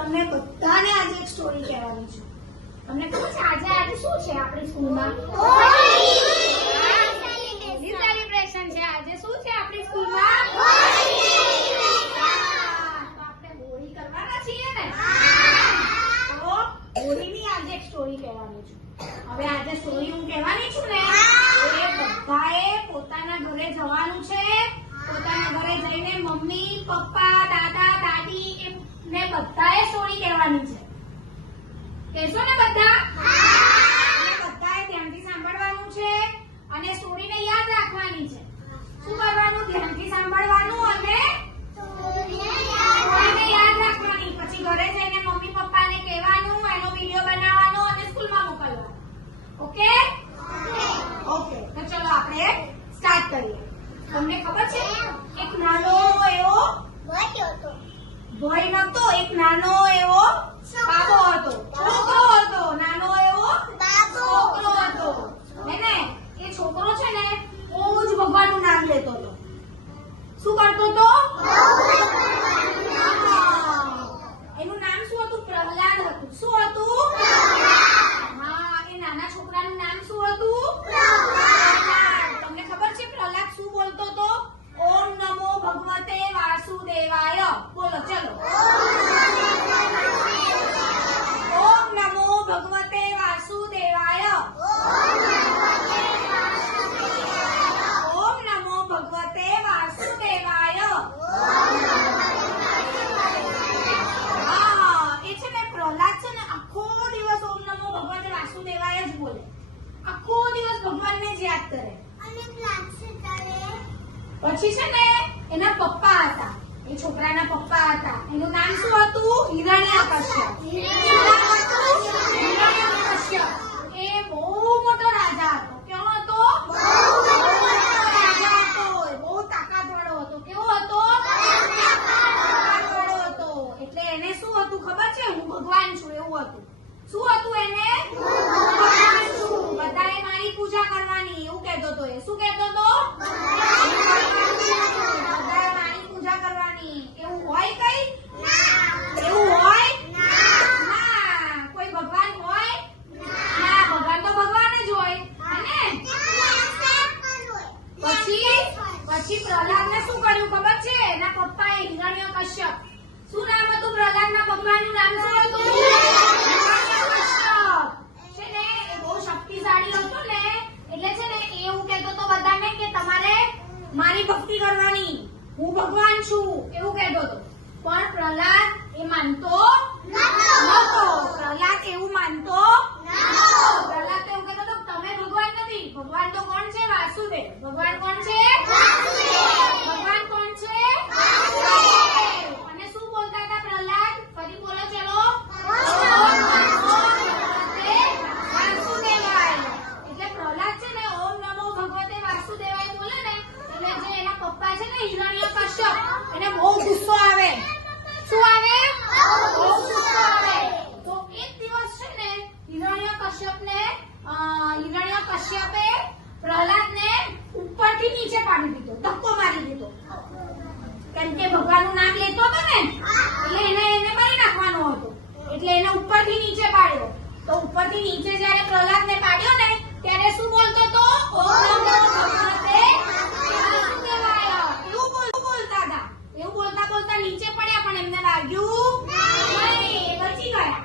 તમને બધાને આજે એક સ્ટોરી કહેવાની છે. તમને ખબર છે આજે શું છે આપણી સ્કૂલમાં? હોળી સેલિબ્રેશન છે. આજે શું છે આપણી સ્કૂલમાં? આપણે હોળી કરવાના છીએ ને? તો હોળીની આજે એક સ્ટોરી કહેવાની છે. હવે આજે સ્ટોરી હું કહેવાની છું ને, એ બધાએ પોતાના ઘરે જવાનું છે. પોતાના ઘરે જઈને મમ્મી, પપ્પા, દાદા, દાદી એમને બધાએ સ્ટોરી કહેવાની છે. કહેશો ને બધા? બધાએ ધ્યાનથી સાંભળવાનું છે અને સ્ટોરીને યાદ રાખવાની છે. શું કરવાનું? ધ્યાનથી સાંભળવાનું અને સ્ટોરીને યાદ રાખવાની. પછી ઘરે જઈને મમ્મી પપ્પાને કહેવાનું, એનો વિડિયો બનાવવાનો અને સ્કૂલમાં મોકલવાનો. ઓકે? ઓકે. તો ચલો આપણે સ્ટાર્ટ કરીએ. તમને ખબર છે એક નાનો એવો ભય નતો, એક નાનો એવો બાબો હતો, છોકરો હતો, નાનો એવો છોકરો હતો. એને એ છોકરો છે ને બહુ જ ભગવાનનું નામ લેતો હતો. શું કરતો હતો? એનું નામ શું હતું? પ્રહલાદ હતું. શું હતું? હા, એ નાના છોકરાનું નામ શું હતું? પ્રહલાદ. તમને ખબર છે પ્રહલાદ શું બોલતો હતો? ઓમ નમો ભગવતે વાસુદેવાય. બોલો ચલો. ઓમ નમો ભગવતે વાસુદેવાય. ઓમ નમો ભગવતે વાસુદેવાય. હા, એ છે ને પ્રહલાદ છે ને આખો દિવસ ઓમ નમો ભગવતે વાસુદેવાય જ બોલે. આખો દિવસ ભગવાનને જ યાદ કરે. પછી છે ને એના પપ્પા હતા, એ છોકરાના પપ્પા હતા. એનું નામ શું હતું? હિરણ્યકશ્યપ. હિરણ્યકશ્યપ એ બહુ મોટો રાજા હતો. કેવો હતો? રાજા હતો. બહુ તાકાતવાળો હતો. કેવો હતો? તાકાતવાળો હતો. એટલે એને શું હતું ખબર છે? હું ભગવાન છું એવું હતું. શું હતું એને? ભગવાન છું. બધાએ મારી પૂજા કરવાની એવું કહેતો હતો. એ શું કહેતો હતો? બધાએ મારી પૂજા કરવાની. એવું હોય કઈ? એવું હોય ના. કોઈ ભગવાન હોય ના? ભગવાન તો ભગવાન જ હોય ને. પછી પ્રહલાદને શું કર્યું ખબર છે? એના પપ્પાએ હિરણ્યકશ્યપ. શું નામ હતું પ્રહલાદના ભગવાનનું નામ? શું હતું? હિરણ્યકશ્યપ. છે ને એ બહુ શક્તિશાળી હતો ને, એટલે છે ને એવું કહેતો તો બધાને કે તમારે મારી ભક્તિ કરવાની, હું ભગવાન છું એવું કહેતો હતો. પણ પ્રહલાદ એ માનતો નતો. પ્રહલાદ એવું માનતો નતો. પ્રહલાદ તો એવું કહેતો હતો તમે ભગવાન નથી. ભગવાન તો કોણ છે? વાસુદેવ. ભગવાન કોણ છે? ભગવાન કોણ છે? અને શું બોલતા હતા પ્રહલાદ? ફરી બોલો ચલો. એટલે પ્રહલાદ છે ને ઓમ નમો ભગવતે વાસુદેવાય બોલે ને, એટલે જે એના પપ્પા છે ને હિરણ્યકશ્યપ, એને બહુ ગુસ્સો આવે. શું આવે? બહુ ગુસ્સો આવે. તો એક દિવસ છે ને હિરણ્યકશ્યપે પ્રહલાદને ઉપરથી નીચે પાડી દીધો, ધક્કો મારી દીધો. કેમ કે ભગવાનનું નામ લેતો હતો ને, એટલે એને મારી નાખવાનો હતો. એટલે એને ઉપરથી નીચે પાડ્યો. તો ઉપરથી નીચે જ્યારે પ્રહલાદને પાડ્યો ને, ત્યારે શું બોલતો હતો? ઓમ નમો ભગવતે વાસુદેવાય. એવું બોલતા હતા. એવું બોલતા બોલતા નીચે પડ્યા, પણ એમને લાગ્યું નહીં, બચી ગયા.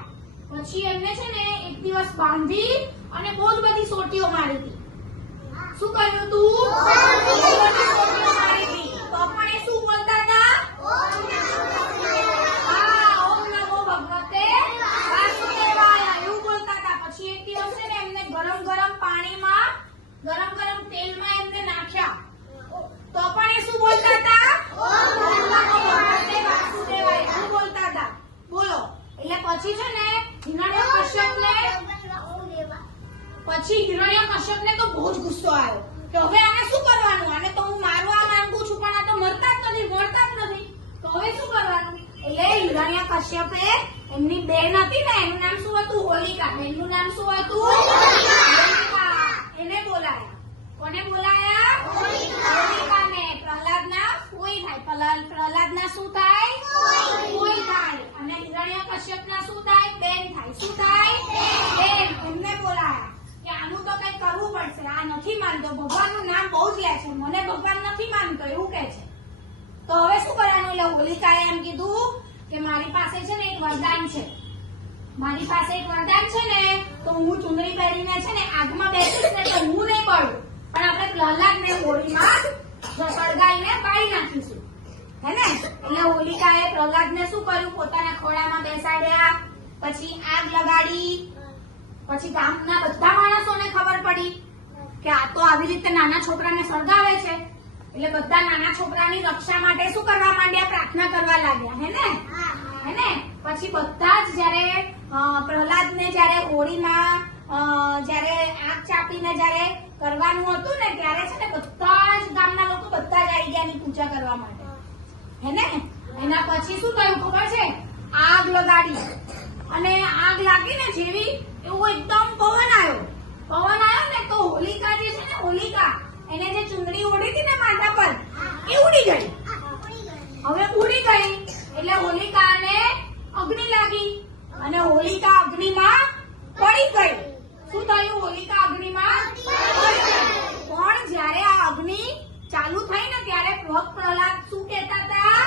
પછી એમને છે ને એક દિવસ બાંધી અને બહુ જ બધી સોટીઓ મારી હતી. શું કર્યું તું? સોટીઓ મારી હતી. તો પણ એ શું બોલતા હતા? હા, ઓમ નમો ભગવતે વાસુદેવાય એવું બોલતા હતા. પછી એક દિવસ છે ને એમને ગરમ ગરમ પાણીમાં, ગરમ ગરમ તેલમાં એમને નાખ્યા. તો પણ એ શું બોલતા હતા? ઓમ નમો ભગવતે વાસુદેવાય એવું બોલતા હતા. બોલો. એટલે પછી છે ને હિરણ્યકશ્યપને તો બહુ જ ગુસ્સો આવ્યો કે હવે આને શું કરવાનું? આને તો હું મારવા માંગુ છું, પણ આ તો મળતા જ નથી. તો હવે શું કરવાનું? એટલે હિરણ્યકશ્યપે એમની બેન હતી ને, એનું નામ શું હતું? હોલિકા. એનું નામ શું હતું? હોલિકા. એને બોલાયા. કોને બોલાયા? હોલિકાને. પ્રહલાદના ફોઈ થાય. પ્રહલાદના શું થાય? ફોઈ થાય. અને હિરણ્યકશ્યપ છે આ નથી માનતો, ભગવાનનું નામ બહુ જ લે છે, મને ભગવાન નથી માનતો એવું કહે છે. તો હવે શું કરવાનું? એટલે હોલિકાએ એમ કીધું કે મારી પાસે છે ને એક વરદાન છે, મારી પાસે એક વરદાન છે ને, તો હું ચુંદડી પહેરીને છે ને આગમાં બેસીશ ને તો હું નહીં બળું, પણ આપણે પ્રહલાદને હોળીમાં સળગાઈને બાળી નાખીશું, હે ને? એટલે હોલિકાએ પ્રહલાદને શું કર્યું? પોતાના ખોળામાં બેસાડ્યા, પછી આગ લગાડી, પછી ગામના બધા માણસોને ખબર પડી કે આ તો આવી રીતે નાના છોકરાને સળગાવે છે, એટલે બધા નાના છોકરાની રક્ષા માટે શું કરવા માંડ્યા? પ્રાર્થના કરવા લાગ્યા, હે ને? પછી બધા જ જયારે પ્રહલાદને જયારે હોળીમાં જયારે આગ ચાપીને જયારે કરવાનું હતું ને, ત્યારે છે ને બધા જ ગામના લોકો બધા જ આવી ગયા એની પૂજા કરવા માટે, હે ને? એના પછી શું થયું ખબર છે? આગ લગાડી, અને આગ લાગીને જેવી એવું એકદમ પવન આવ્યો ને, તો હોલિકા જે છે ને, હોલિકા એને જે ચુંદડી ઓઢી હતી ને માથા પર, એ ઉડી ગઈ. હવે ઉડી ગઈ એટલે હોલિકાને અગ્નિ લાગી, અને હોલિકા અગ્નિમાં પડી ગઈ. શું થયું? હોલિકા અગ્નિમાં પડી ગઈ. પણ જ્યારે આ અગ્નિ ચાલુ થઈ ને, ત્યારે ભક્ત પ્રહલાદ શું કહેતા હતા?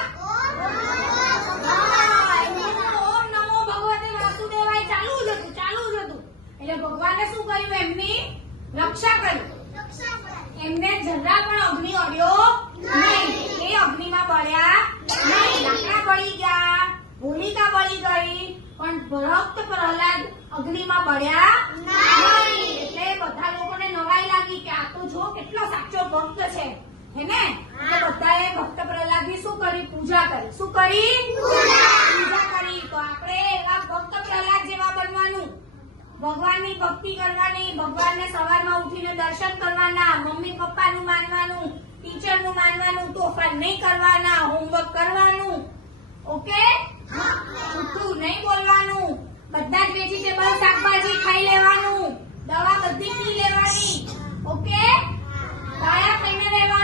ઓમ નમો ભગવતે વાસુદેવાય ચાલુ જ હતું. એટલે ભગવાને શું કર્યું? એમની રક્ષા કરી. એમને જરા પણ અગ્નિ અડ્યો નહીં, એ અગ્નિમાં બળ્યા નહીં. લાકડા બળી ગયા, હોલિકા બળી ગઈ, પણ ભક્ત પ્રહલાદ અગ્નિમાં બળ્યા નહીં. એટલે બધા લોકોને નવાઈ લાગી કે આ તો જો કેટલો સાચો ભક્ત છે, હે ને? એટલે બધાએ ભક્ત પ્રહલાદની શું કરી? પૂજા કરી. શું કરી? પૂજા કરી. તો આપણે એવા ભક્ત પ્રહલાદ જેવા બનવાનું, ભગવાનની ભક્તિ કરવાની, ભગવાનને સવારમાં ઉઠીને દર્શન કરવાના, મમ્મી પપ્પાનું માનવાનું, ટીચરનું માનવાનું, તોફાન નહીં કરવાના, હોમવર્ક કરવાનું, ઓકે? જૂઠું નહીં બોલવાનું, બધા જ વેજીટેબલ શાકભાજી ખાઈ લેવાનું, દવા બધી પી લેવાની, ઓકે? કાયા થઈને રહેવાનું.